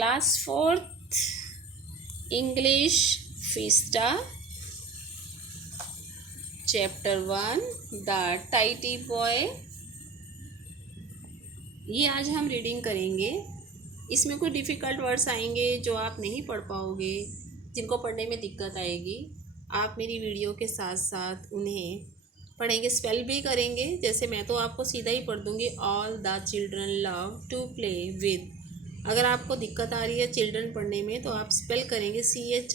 Class fourth English fiesta chapter 1 the tidy boy. ये आज हम रीडिंग करेंगे। इसमें कुछ डिफ़िकल्ट वर्ड्स आएंगे जो आप नहीं पढ़ पाओगे, जिनको पढ़ने में दिक्कत आएगी। आप मेरी वीडियो के साथ साथ उन्हें पढ़ेंगे, स्पेल भी करेंगे। जैसे मैं तो आपको सीधा ही पढ़ दूँगी, all the children love to play with. अगर आपको दिक्कत आ रही है चिल्ड्रन पढ़ने में तो आप स्पेल करेंगे CHILDREN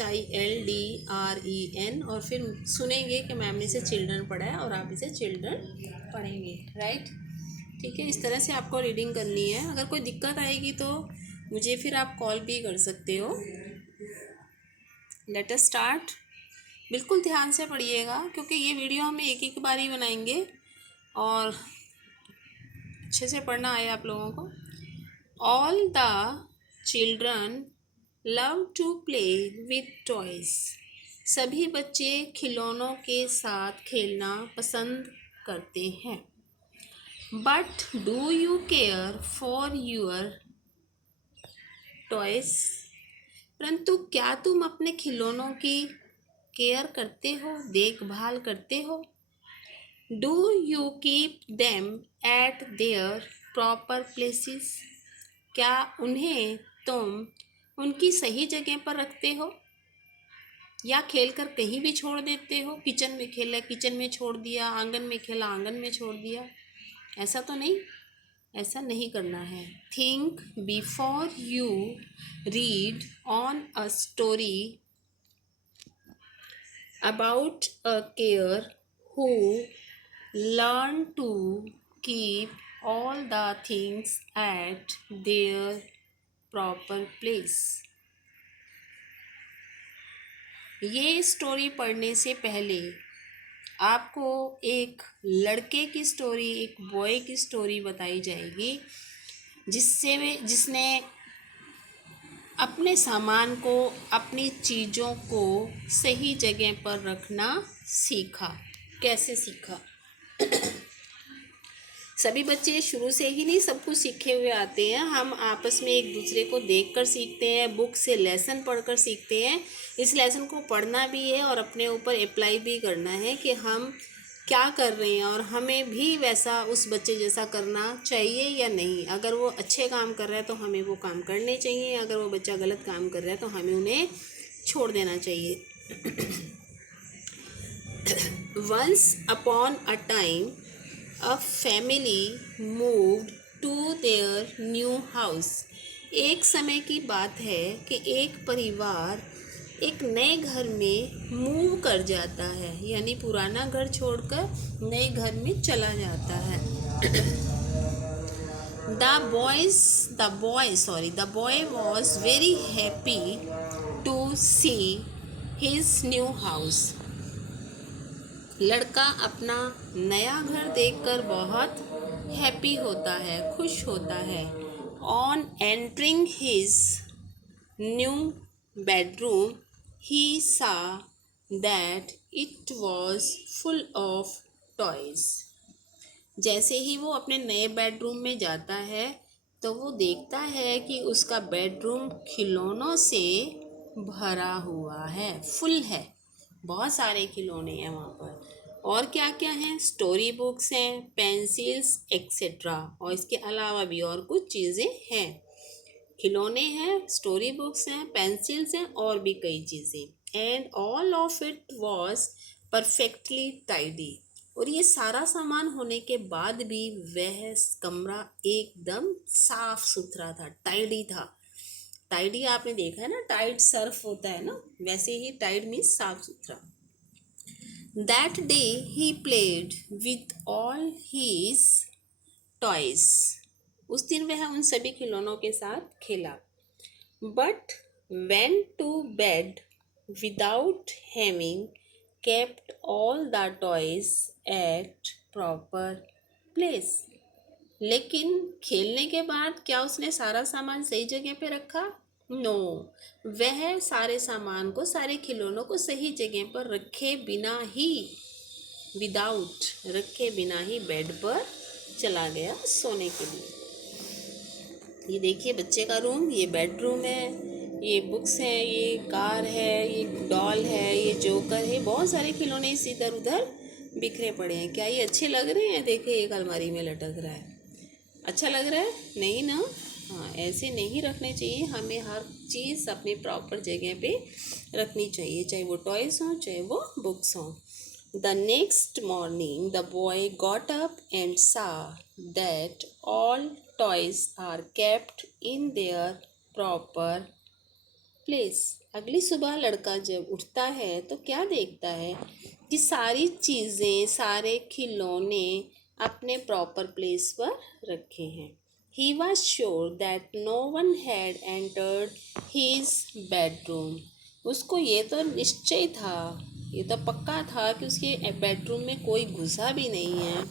और फिर सुनेंगे कि मैम ने इसे चिल्ड्रन पढ़ा है और आप इसे चिल्ड्रन पढ़ेंगे। राइट, ठीक है। इस तरह से आपको रीडिंग करनी है। अगर कोई दिक्कत आएगी तो मुझे फिर आप कॉल भी कर सकते हो। Let us start. बिल्कुल ध्यान से पढ़िएगा क्योंकि ये वीडियो हम एक एक बार ही बनाएंगे और अच्छे से पढ़ना आए आप लोगों को। All the children love to play with toys. सभी बच्चे खिलौनों के साथ खेलना पसंद करते हैं। But do you care for your toys. परंतु क्या तुम अपने खिलौनों की केयर करते हो, देखभाल करते हो। Do you keep them at there proper places. क्या उन्हें तुम उनकी सही जगह पर रखते हो या खेल कर कहीं भी छोड़ देते हो। किचन में खेला किचन में छोड़ दिया, आंगन में खेला आंगन में छोड़ दिया। ऐसा तो नहीं, ऐसा नहीं करना है। Think before you read on a story about a care who learn to keep all the things at their proper place। ये स्टोरी पढ़ने से पहले आपको एक लड़के की स्टोरी, एक बॉय की स्टोरी बताई जाएगी जिसने अपने सामान को, अपनी चीज़ों को सही जगह पर रखना सीखा। कैसे सीखा? सभी बच्चे शुरू से ही नहीं सब कुछ सीखे हुए आते हैं। हम आपस में एक दूसरे को देखकर सीखते हैं, बुक से लेसन पढ़कर सीखते हैं। इस लेसन को पढ़ना भी है और अपने ऊपर अप्लाई भी करना है कि हम क्या कर रहे हैं और हमें भी वैसा उस बच्चे जैसा करना चाहिए या नहीं। अगर वो अच्छे काम कर रहा है तो हमें वो काम करने चाहिए, अगर वो बच्चा गलत काम कर रहा है तो हमें उन्हें छोड़ देना चाहिए। Once upon a time A family moved to their new house। एक समय की बात है कि एक परिवार एक नए घर में मूव कर जाता है, यानी पुराना घर छोड़कर नए घर में चला जाता है। The boy was very happy to see his new house। लड़का अपना नया घर देखकर बहुत हैप्पी होता है, खुश होता है। On entering his new bedroom he saw that it was full of toys. जैसे ही वो अपने नए बेडरूम में जाता है तो वो देखता है कि उसका बेडरूम खिलौनों से भरा हुआ है, फुल है, बहुत सारे खिलौने हैं वहाँ पर। और क्या क्या हैं? स्टोरी बुक्स हैं, पेंसिल्स एक्सेट्रा, और इसके अलावा भी और कुछ चीज़ें हैं। खिलौने हैं, स्टोरी बुक्स हैं, पेंसिल्स हैं और भी कई चीज़ें। And all of it was perfectly tidy. और ये सारा सामान होने के बाद भी वह कमरा एकदम साफ सुथरा था, टाइडी था। टाइडी आपने देखा है ना, टाइड सर्फ होता है ना, वैसे ही टाइड मीन्स साफ सुथरा। That day he played with all his toys. उस दिन वह उन सभी खिलौनों के साथ खेला। But went to bed without having kept all the toys at proper place. लेकिन खेलने के बाद क्या उसने सारा सामान सही जगह पे रखा? नो, वह सारे सामान को, सारे खिलौनों को सही जगह पर रखे बिना ही, विदाउट रखे बिना ही बेड पर चला गया सोने के लिए। ये देखिए बच्चे का रूम, ये बेडरूम है, ये बुक्स हैं, ये कार है, ये डॉल है, ये जोकर है, बहुत सारे खिलौने इस इधर उधर बिखरे पड़े हैं। क्या ये अच्छे लग रहे हैं? देखिए एक अलमारी में लटक रहा है। अच्छा लग रहा है? नहीं ना? हाँ, ऐसे नहीं रखने चाहिए। हमें हर चीज़ अपनी प्रॉपर जगह पे रखनी चाहिए, चाहे वो टॉयज़ हों चाहे वो बुक्स हों। The next morning, the boy got up and saw that all toys are kept in their proper place. अगली सुबह लड़का जब उठता है तो क्या देखता है कि सारी चीज़ें, सारे खिलौने अपने प्रॉपर प्लेस पर रखे हैं। He was sure that no one had entered his bedroom. उसको ये तो निश्चय था, ये तो पक्का था कि उसके बेडरूम में कोई घुसा भी नहीं है।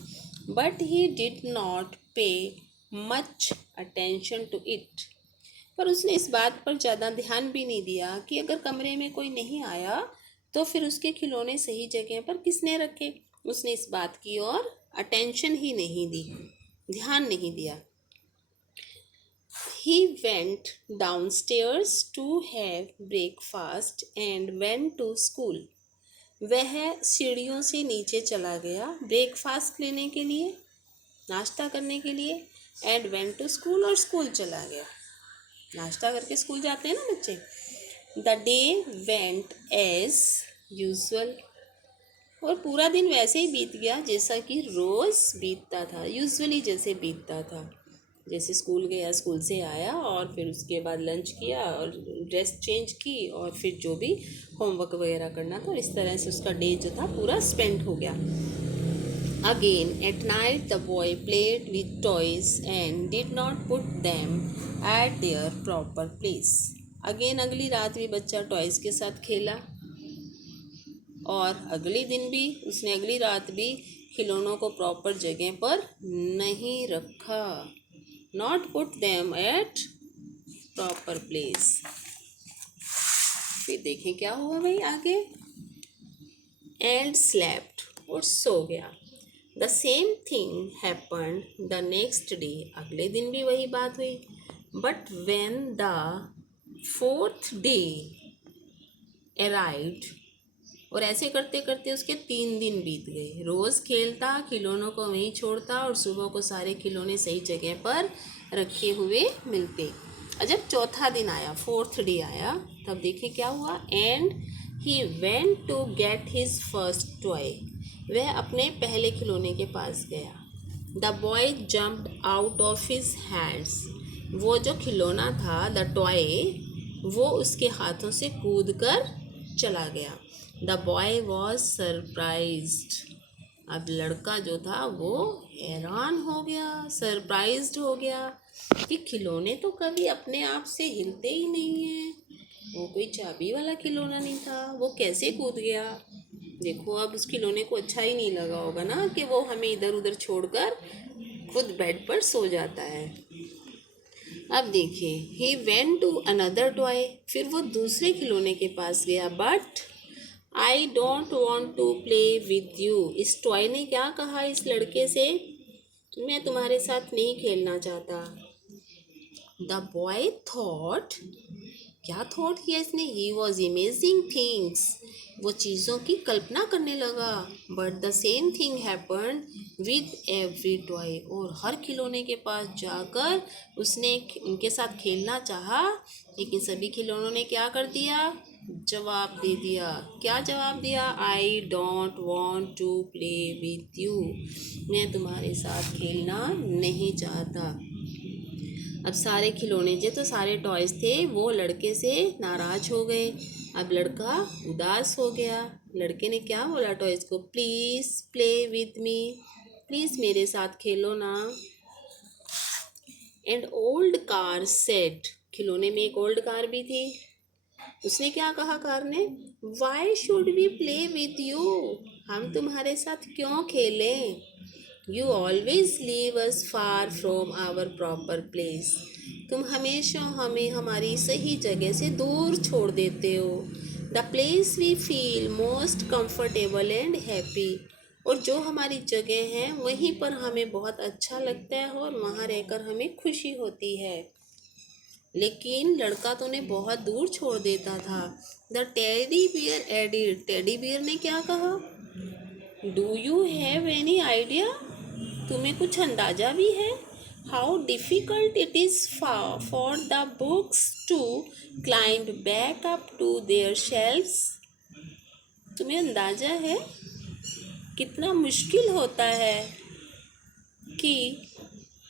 But he did not pay much attention to it. पर उसने इस बात पर ज़्यादा ध्यान भी नहीं दिया कि अगर कमरे में कोई नहीं आया तो फिर उसके खिलौने सही जगह पर किसने रखे। उसने इस बात की ओर अटेंशन ही नहीं दी, ध्यान नहीं दिया। He went downstairs to have breakfast and went to school. वह सीढ़ियों से नीचे चला गया ब्रेकफास्ट लेने के लिए, नाश्ता करने के लिए, एंड वेंट टू स्कूल, और स्कूल चला गया। नाश्ता करके स्कूल जाते हैं ना बच्चे। The day went as usual, और पूरा दिन वैसे ही बीत गया जैसा कि रोज़ बीतता था, यूजुअली जैसे बीतता था। जैसे स्कूल गया, स्कूल से आया और फिर उसके बाद लंच किया और ड्रेस चेंज की और फिर जो भी होमवर्क वगैरह करना था, इस तरह से उसका डे जो था पूरा स्पेंड हो गया। Again, at night the boy played with toys and did not put them at their proper place. Again, अगली रात भी बच्चा टॉयज़ के साथ खेला और अगले दिन भी उसने अगली रात भी खिलौनों को प्रॉपर जगह पर नहीं रखा। Not put them at proper place. फिर देखें क्या हुआ भाई आगे। And slept, और सो गया। The same thing happened the next day. अगले दिन भी वही बात हुई। But when the fourth day arrived, और ऐसे करते करते उसके 3 दिन बीत गए। रोज़ खेलता, खिलौनों को वहीं छोड़ता और सुबह को सारे खिलौने सही जगह पर रखे हुए मिलते। और जब चौथा दिन आया, फोर्थ डे आया, तब देखे क्या हुआ। And he went to get his first toy, वह अपने पहले खिलौने के पास गया। The boy jumped out of his hands, वो जो खिलौना था द टॉय, वो उसके हाथों से कूद कर चला गया। द बॉय वॉज सरप्राइज्ड, अब लड़का जो था वो हैरान हो गया, सरप्राइज्ड हो गया कि खिलौने तो कभी अपने आप से हिलते ही नहीं हैं, वो कोई चाबी वाला खिलौना नहीं था, वो कैसे कूद गया। देखो अब उस खिलौने को अच्छा ही नहीं लगा होगा ना कि वो हमें इधर उधर छोड़कर खुद बेड पर सो जाता है। अब देखिए, he went to another toy, फिर वो दूसरे खिलौने के पास गया। But I don't want to play with you, इस टॉय ने क्या कहा इस लड़के से, मैं तुम्हारे साथ नहीं खेलना चाहता। द बॉय थॉट, क्या थॉट किया इसने, ही वॉज इमेजिंग थिंग्स, वो चीज़ों की कल्पना करने लगा। But the same thing happened with every toy, और हर खिलौने के पास जाकर उसने उनके साथ खेलना चाहा, लेकिन सभी खिलौनों ने क्या कर दिया, जवाब दे दिया। क्या जवाब दिया, I don't want to play with you, मैं तुम्हारे साथ खेलना नहीं चाहता। अब सारे खिलौने जो तो सारे टॉयज़ थे वो लड़के से नाराज़ हो गए। अब लड़का उदास हो गया। लड़के ने क्या बोला टॉयज़ को, please play with me, please मेरे साथ खेलो ना। एंड ओल्ड कार सेड, खिलौने में एक ओल्ड कार भी थी, उसने क्या कहा कार ने, why should we play with you, हम तुम्हारे साथ क्यों खेलें, you always leave us far from our proper place, तुम हमेशा हमें हमारी सही जगह से दूर छोड़ देते हो। The place we feel most comfortable and happy, और जो हमारी जगह है वहीं पर हमें बहुत अच्छा लगता है और वहाँ रहकर हमें खुशी होती है। लेकिन लड़का तो उन्हें बहुत दूर छोड़ देता था। The teddy bear added, teddy bear ने क्या कहा? Do you have any idea, तुम्हें कुछ अंदाजा भी है? How difficult it is for the books to climb back up to their shelves, तुम्हें अंदाजा है कितना मुश्किल होता है कि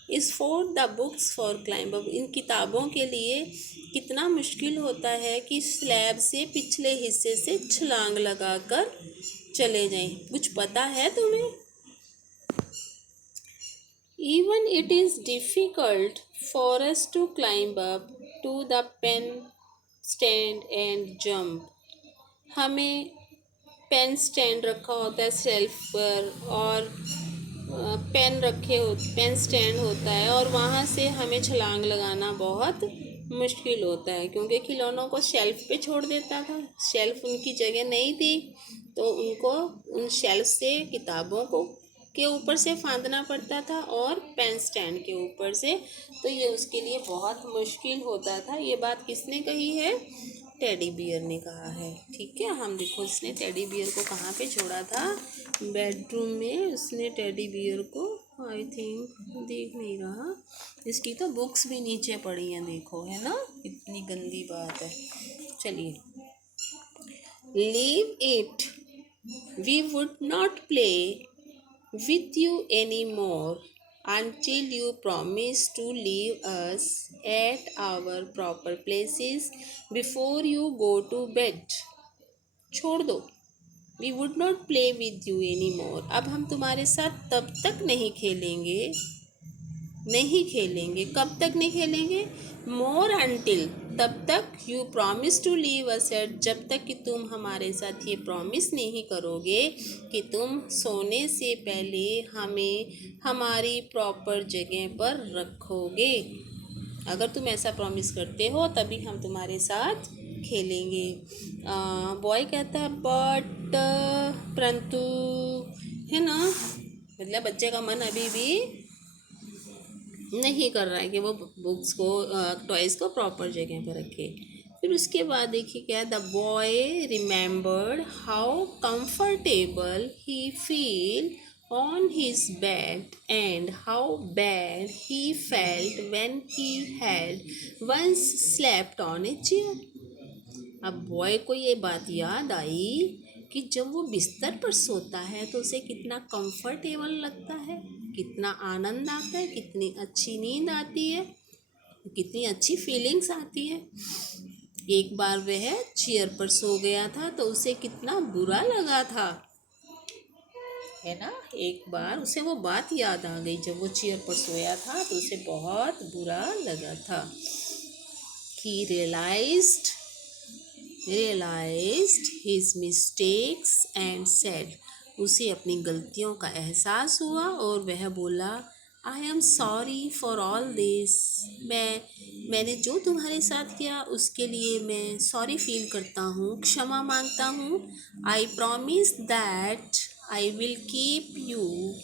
इस for the books for climb up, इन किताबों के लिए कितना मुश्किल होता है कि स्लैब से पिछले हिस्से से छलांग लगाकर चले जाएं, कुछ पता है तुम्हें? Even it is difficult for us to climb up to the pen stand and jump. हमें पेन स्टैंड रखा होता है शेल्फ पर और पेन स्टैंड होता है और वहाँ से हमें छलांग लगाना बहुत मुश्किल होता है, क्योंकि खिलौनों को शेल्फ पे छोड़ देता था, शेल्फ उनकी जगह नहीं थी, तो उनको उन शेल्फ से किताबों को के ऊपर से फांदना पड़ता था और पेन स्टैंड के ऊपर से, तो ये उसके लिए बहुत मुश्किल होता था। ये बात किसने कही है? टेडी बियर ने कहा है। ठीक है, हम देखो इसने टेडी बियर को कहाँ पे छोड़ा था? बेडरूम में उसने टेडी बियर को, आई थिंक देख नहीं रहा, इसकी तो बुक्स भी नीचे पड़ी हैं, देखो, है ना, इतनी गंदी बात है। चलिए, leave it, we would not play with you anymore until you promise to leave us at our proper places before you go to bed. छोड़ दो, we would not play with you anymore, अब हम तुम्हारे साथ तब तक नहीं खेलेंगे, कब तक नहीं खेलेंगे? मोर अनटिल, तब तक, you promise to leave us at, जब तक कि तुम हमारे साथ ये प्रॉमिस नहीं करोगे कि तुम सोने से पहले हमें हमारी प्रॉपर जगह पर रखोगे। अगर तुम ऐसा प्रॉमिस करते हो तभी हम तुम्हारे साथ खेलेंगे। बॉय कहता है बट, परंतु, है ना, मतलब बच्चे का मन अभी भी नहीं कर रहा है कि वो बुक्स को, टॉयज़ को प्रॉपर जगह पर रखे। फिर उसके बाद देखिए क्या है, the boy remembered how comfortable he feel on his bed and how bad he felt when he had once slept on a chair. अब बॉय को ये बात याद आई कि जब वो बिस्तर पर सोता है तो उसे कितना कंफर्टेबल लगता है, कितना आनंद आता है, कितनी अच्छी नींद आती है, कितनी अच्छी फीलिंग्स आती है। एक बार वह चेयर पर सो गया था तो उसे कितना बुरा लगा था, है ना, एक बार उसे वो बात याद आ गई, जब वो चेयर पर सोया था तो उसे बहुत बुरा लगा था। He realized his mistakes and said, उसे अपनी गलतियों का एहसास हुआ और वह बोला, I am sorry for all this, मैंने जो तुम्हारे साथ किया उसके लिए मैं सॉरी फील करता हूँ, क्षमा मांगता हूँ। I promise that I will keep you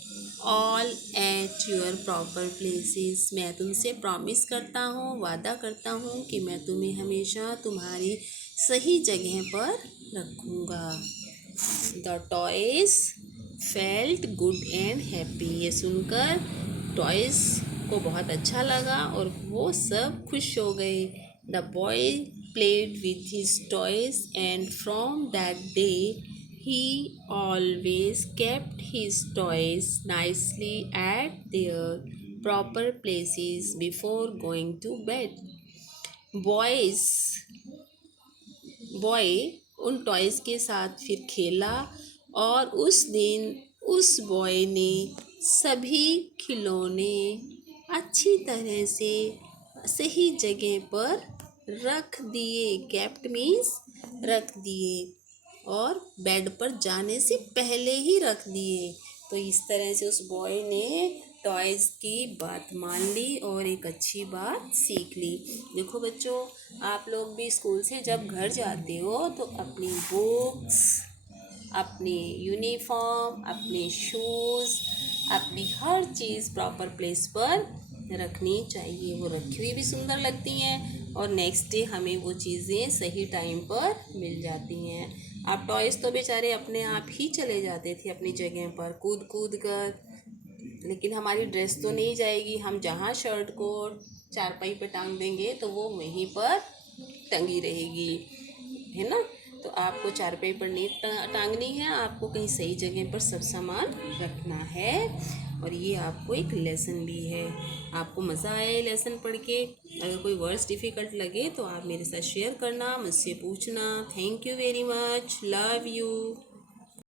all at your proper places, मैं तुमसे प्रॉमिस करता हूँ, वादा करता हूँ कि मैं तुम्हें हमेशा तुम्हारी सही जगह पर रखूँगा। The toys felt good and happy, ये सुनकर टॉयज़ को बहुत अच्छा लगा और वो सब खुश हो गए। The boy played with his toys and from that day he always kept his toys nicely at their proper places before going to bed. Boy उन टॉयज़ के साथ फिर खेला और उस दिन उस बॉय ने सभी खिलौने अच्छी तरह से सही जगह पर रख दिए। केप्ट मीन्स रख दिए, और बेड पर जाने से पहले ही रख दिए। तो इस तरह से उस बॉय ने टॉयज़ की बात मान ली और एक अच्छी बात सीख ली। देखो बच्चों, आप लोग भी स्कूल से जब घर जाते हो तो अपनी बुक्स, अपनी यूनिफॉर्म, अपने शूज़, अपनी हर चीज़ प्रॉपर प्लेस पर रखनी चाहिए। वो रखी हुई भी सुंदर लगती हैं और नेक्स्ट डे हमें वो चीज़ें सही टाइम पर मिल जाती हैं। अब टॉयज़ तो बेचारे अपने आप ही चले जाते थे अपनी जगह पर कूद कूद कर, लेकिन हमारी ड्रेस तो नहीं जाएगी। हम जहाँ शर्ट को चारपाई पे टांग देंगे तो वो वहीं पर टंगी रहेगी, है ना। तो आपको चारपाई पर नहीं टांगनी है, आपको कहीं सही जगह पर सब सामान रखना है। और ये आपको एक लेसन भी है। आपको मज़ा आया ये लेसन पढ़ के? अगर कोई वर्ड्स डिफ़िकल्ट लगे तो आप मेरे साथ शेयर करना, मुझसे पूछना। Thank you very much, love you.